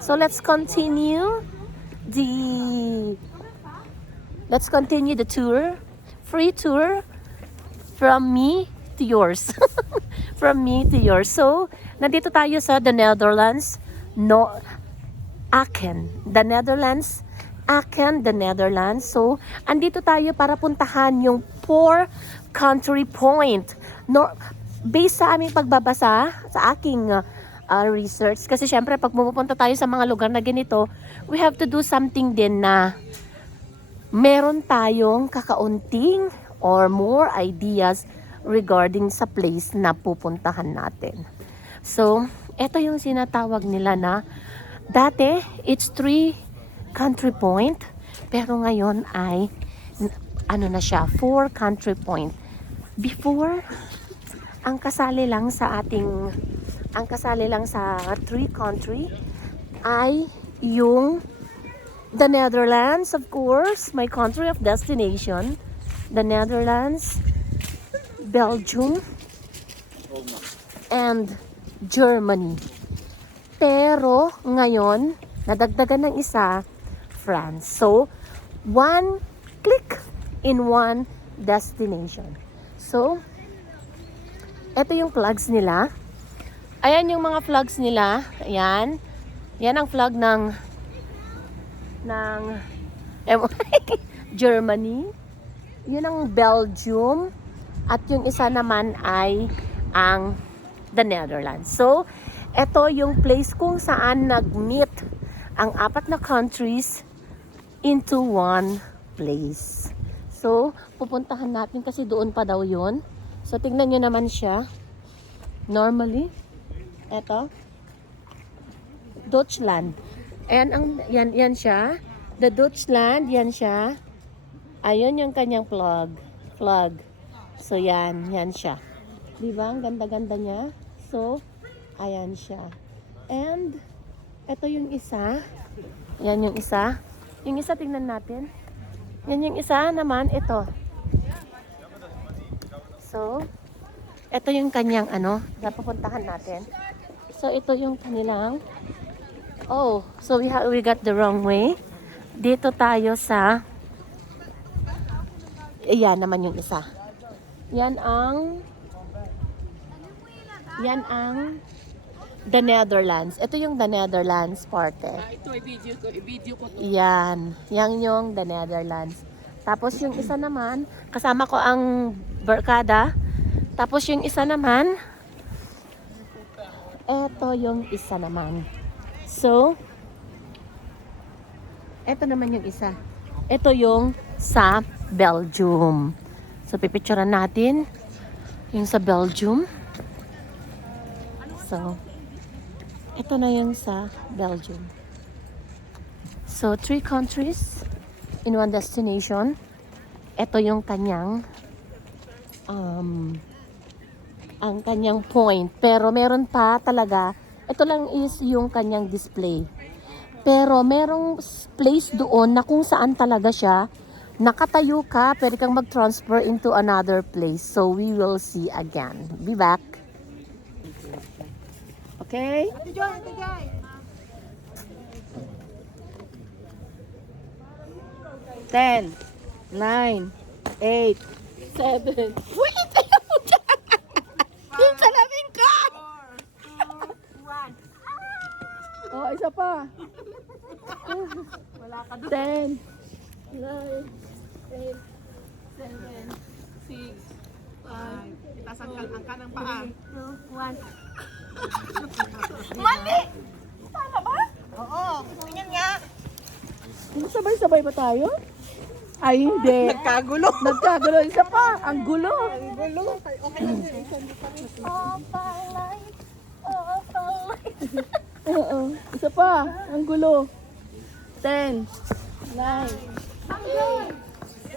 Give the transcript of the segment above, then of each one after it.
So let's continue the tour. Free tour from me to yours. From me to yours. So, nandito tayo sa the Netherlands. No, Aachen. The Netherlands. Aachen, the Netherlands. So, andito tayo para puntahan yung 4 country point. No, based sa aming pagbabasa, sa aking research, kasi syempre pag pumupunta tayo sa mga lugar na ganito, we have to do something din na meron tayong kakaunting or more ideas regarding sa place na pupuntahan natin. So, ito yung sinatawag nila na dati, it's 3 country point, pero ngayon ay ano na siya, 4 country point. Before, ang kasali lang sa 3 country ay yung the Netherlands, of course, my country of destination. The Netherlands, Belgium, and Germany. Pero ngayon, nadagdagan ng isa, France. So, 1 click in 1 destination. So, ito yung flags nila. Ayan yung mga flags nila. Ayan. Yan ang flag ng Germany. Yun ang Belgium. At yung isa naman ay ang the Netherlands. So, ito yung place kung saan nag-meet ang 4 na countries into 1 place. So, pupuntahan natin kasi doon pa daw yun. So, tingnan nyo naman siya. Normally, ito, Deutschland. Ayan, yan siya. The Deutschland, yan siya. Ayun yung kanyang flag. So, yan siya. Diba? Ang ganda-ganda niya. So, ayan siya. And, ito yung isa. Yan yung isa. Yung isa, tingnan natin. Yan yung isa naman, ito. So, ito yung kanyang napupuntahan natin. So, ito yung kanilang, so we got the wrong way. Dito tayo sa, yan naman yung isa. Yan ang the Netherlands. Ito yung the Netherlands parte. Ito, i-video ko to. Yan yung the Netherlands. Tapos yung isa naman, kasama ko ang barkada. Tapos yung isa naman, ito yung isa naman. So, ito naman yung isa. Ito yung sa Belgium. So, pipicturean natin yung sa Belgium. So, ito na yung sa Belgium. So, 3 countries in 1 destination. Ito yung kanyang ang kanyang point. Pero meron pa talaga, ito lang is yung kanyang display. Pero merong place doon na kung saan talaga siya, nakatayo ka, pwede kang mag-transfer into another place. So, we will see again. Be back. Okay? 10, 9, 8, 7. Wait! Yung salamin ka! 4, 2, 1. Oh, isa pa. Wala ka doon. 10, 9, 8, 7, 6, 5. Itaas ang kanang paa. 2, 1. Mali! Tama ba? Oo. Tingnan nga. Sabay-sabay ba tayo? Ay, hindi. Nagkagulo. Isa pa. Ang gulo. Okay lang yun. Oo. Isa pa. Ang gulo. 10, 9, 8,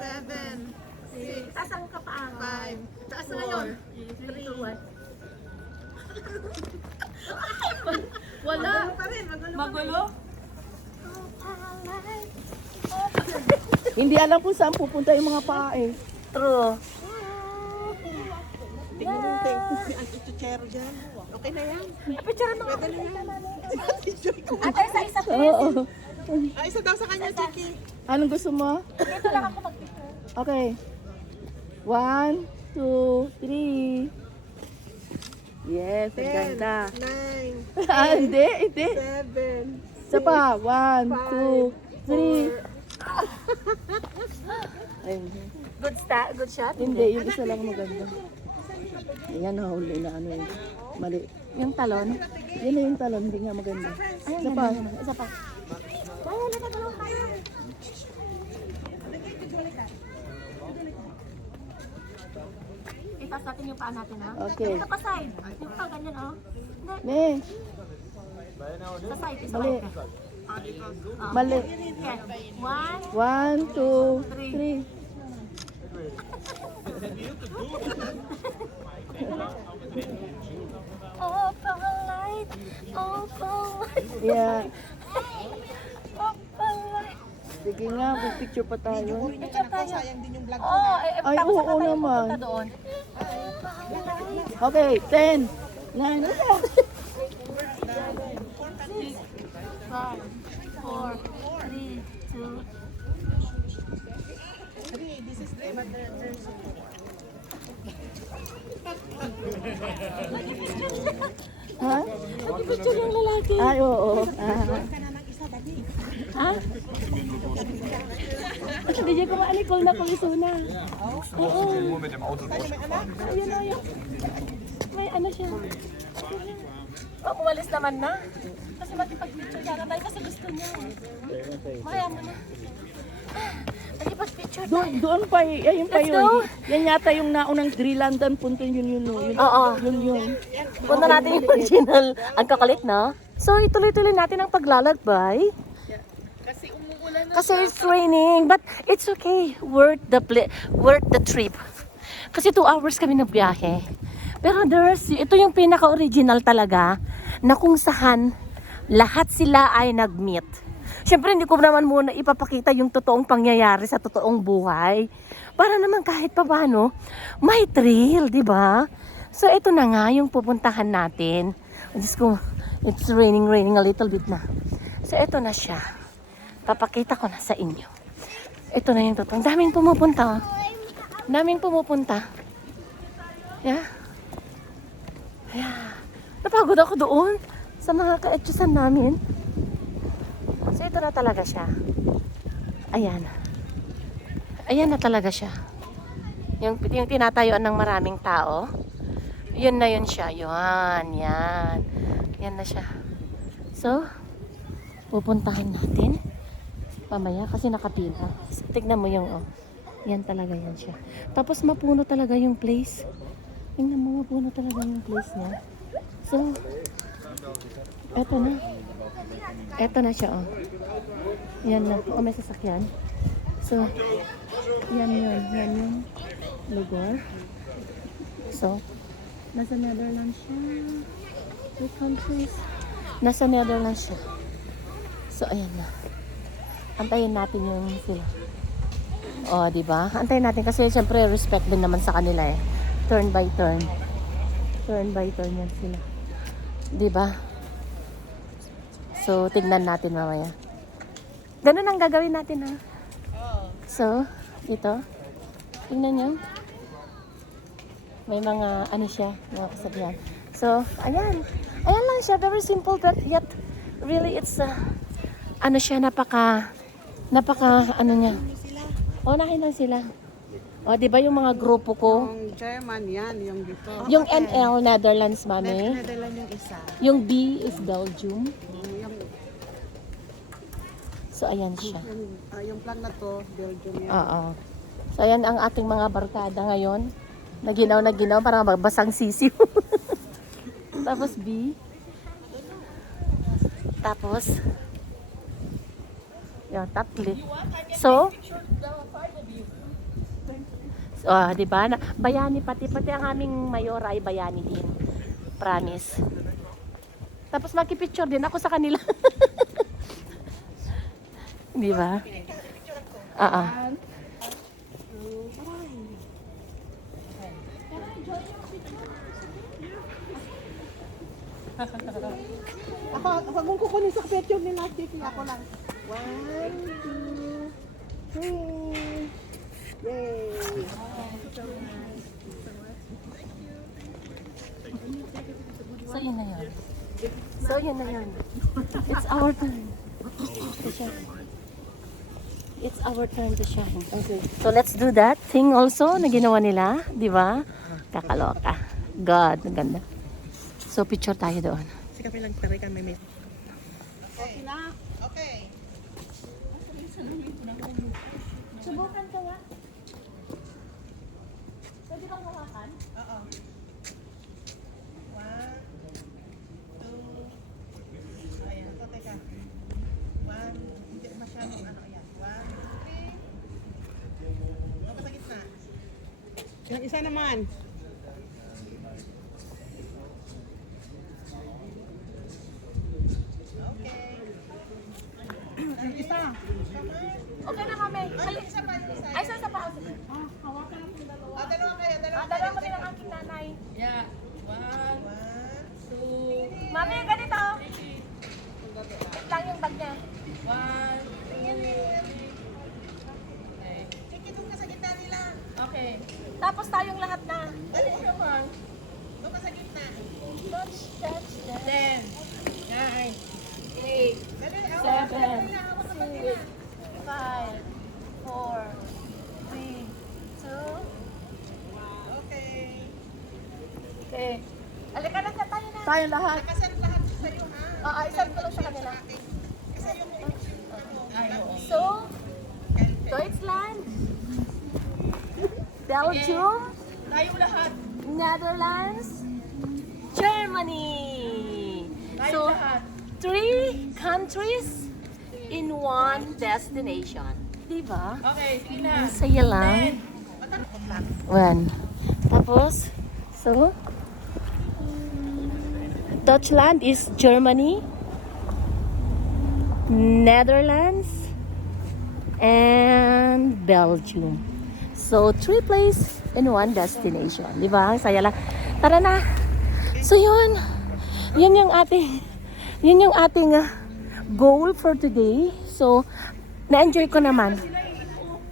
7, 6, taas ang kapaan. 5. Taas na ngayon. 3, 2, 1. Wala. Magulo? Hindi alam kung saan pupunta yung mga paa eh. True. Tingnan mo yung ang chuchero dyan. Okay na yan. Picture mo. Pwede na yan. Ate, isa please. Oo. Ay, isa daw sa kanya, Tiki. Anong gusto mo? Dito lang ako mag-picture. Okay. 1, 2, 3. Yes, ang ganda. 9, Ah, hindi. 7, Isa pa. 1, 2, 3. Ayun. Good shot? Hindi, yung isa lang maganda. Ayan, nahuli na ano yun. Mali. Yung talon? Yan na yung talon, hindi nga maganda. Isa pa. Isa pa. Itas natin yung paa natin, ha? Okay. Ito pa side. Yung pa ganyan, oh. Hindi. Ne, Sa side. Isa mali. pa. Mali. Okay. 1, 1, 2, 3. Opalite. Opalite. Yeah. Opalite. Sige nga, picture pa tayo. Ito tayo. sayang din yung vlog ko. Oh, Ay, tapos oo saka tayo naman. pupunta doon. Okay, 10, 9, 5, 4, 3, 2. This is dream at the Ha? Picture yung lalaki. Ay, oo. Ah. Ha? Hindi ko maalikol na kulisuna. Oo. Nur mit dem Auto durchgefahren. Ayun na yun. May ano siya. Oh, umalis naman na. Kasi makipag-picture ka na tayo kasi gusto niya. Maya mo na. Makipag-picture tayo. Doon pa, ayun pa Let's yun. go. Yan yata yung naunang Drillandan punto yun. Oo. Yun. Punta natin yung original. Ang kakalit na. So, ituloy-tuloy natin ang paglalakbay. Kasi umuulan na. Kasi it's raining, but it's okay. Worth the trip. Kasi 2 hours kami nagbiyahe. Pero ito yung pinaka-original talaga na kung saan lahat sila ay nag-meet. Siyempre, hindi ko naman muna ipapakita yung totoong pangyayari sa totoong buhay. Para naman kahit paano, may thrill, di ba? So, ito na nga yung pupuntahan natin. Diyos ko, it's raining a little bit na. So, ito na siya. Papakita ko na sa inyo. Ito na yung totoo. Daming pumupunta. Daming pumupunta. Yeah. Yeah. Napagod ako doon sa mga ka-etchusan namin. So, ito na talaga siya. Ayan. Ayan na talaga siya. Yung tinatayuan ng maraming tao. Yun na yun siya. Yan. Yan na siya. So, pupuntahan natin. Mamaya kasi nakapila. Tignan mo yung yan talaga yan siya. Tapos mapuno talaga yung place. Tingnan mo, mapuno talaga yung place niya. So, eto na. Eto na siya, oh. Yan na. Oh, may sasakyan. So, yan yun. Yan yung lugar. So, nasa Netherlands siya. Three countries. Nasa Netherlands siya. So, ayan na. Antayin natin yung sila. Oh, di ba? Antayin natin kasi syempre respect din naman sa kanila eh. Turn by turn. Turn by turn yan sila. Di ba? So, tignan natin mamaya. Ganun ang gagawin natin, ha? So, ito. Tingnan nyo. May mga, ano siya, mga kasabihan. So, ayan. Ayan lang siya. Very simple, but yet, really, it's, ano siya, napaka, ano niya. Unahin lang sila. O, di ba yung mga grupo ko? Yung German yan, yung dito. Yung NL, Netherlands, mami. Netherlands yung isa. Yung B is Belgium. Yung, So, ayan siya. yung plan na to, Belgium yan. Oo. So, ayan ang ating mga barkada ngayon. Naginaw, parang magbasang sisiw. Tapos B. Tapos, yun, tatli. So, di ba? Bayani, pati ang aming mayor ay bayani din. Promise. Tapos makipicture din ako sa kanila. Di ba? Oo. Wag mong kukunin sa picture ni Last City. Ako lang. 1, 2, 3. Yay! So, yun na yun. So, yun na yun. It's our turn to shine. It's our turn to shine. Okay. So, let's do that thing also na ginawa nila. Di ba? Kakaloka. God, ang ganda. So, picture tayo doon. Sige, lang tarikan may Okay na. Okay. Subukan ko nga. Pwede bang hawakan? Oo. 1, 2. Ayan, ito, teka. 1, hindi masyadong ano yan. 1, 2, 3. Ito sa gitna. Yung isa naman. Okay. Yung isa. Okay na kami. Isa pa, isa. Ay, sa pa. Hawakan ang dalawa. Dalawa kayo, dalawa. Dalawa kami ng aking nanay. Yeah. 1, 2, Mami, ganito. Lang yung bag niya. 1, 2, 3. Sige, doon ka sa gitna nila. Okay. Tapos tayong lahat na. Dali, ito ka. Doon ka sa gitna. Touch, touch, touch. 10, 9, 8, dali, 7, 6, 5, 4, 3, 2. Okay. Okay. Alika na sa tayo na. Tayo lahat. Nakasan lahat sa iyo, ha? Oo, isend ko lang sa kanila. Kasi yung So, Deutschland, Belgium, tayo lahat. Netherlands, Germany. Tayo So, lahat. 3 countries in one destination. Diba? Okay, sige na. Ang saya lang. One. Tapos, so, Deutschland is Germany, Netherlands, and Belgium. So, 3 places in one destination. Di ba? Ang saya lang. Tara na. So, yun. Yun yung ating goal for today. So, na-enjoy ko naman.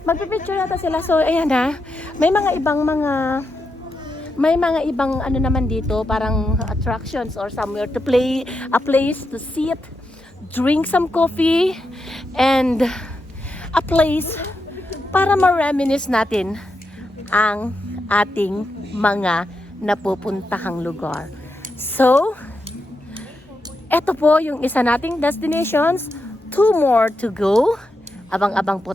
Magpipicture yata sila. So, ayan na. May mga ibang ano naman dito, parang attractions or somewhere to play, a place to sit, drink some coffee, and a place para ma-reminisce natin ang ating mga napupuntahang lugar. So, eto po yung isa nating destinations. 2 more to go. Abang-abang po